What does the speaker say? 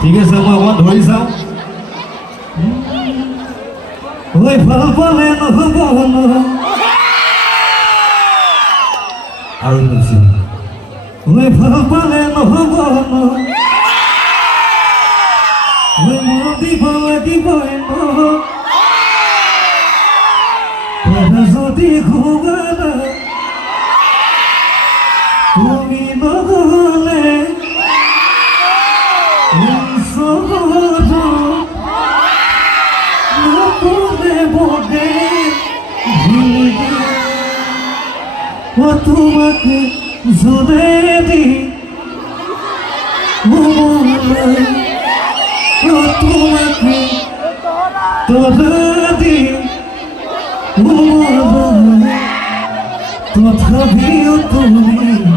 ঠিক আছে মই অকণমান ধৰি চাওঁ ঐ ভাল পালে নহ'ব আৰু কৈছে ঐ ভাল পালে নহ'ব ঐ মন দিব লাগিবই যদি ঘুমানা তুমি নহ'লে তোমাকে জোরে দি তোমাকে তোরা দি তথাপিও তুমি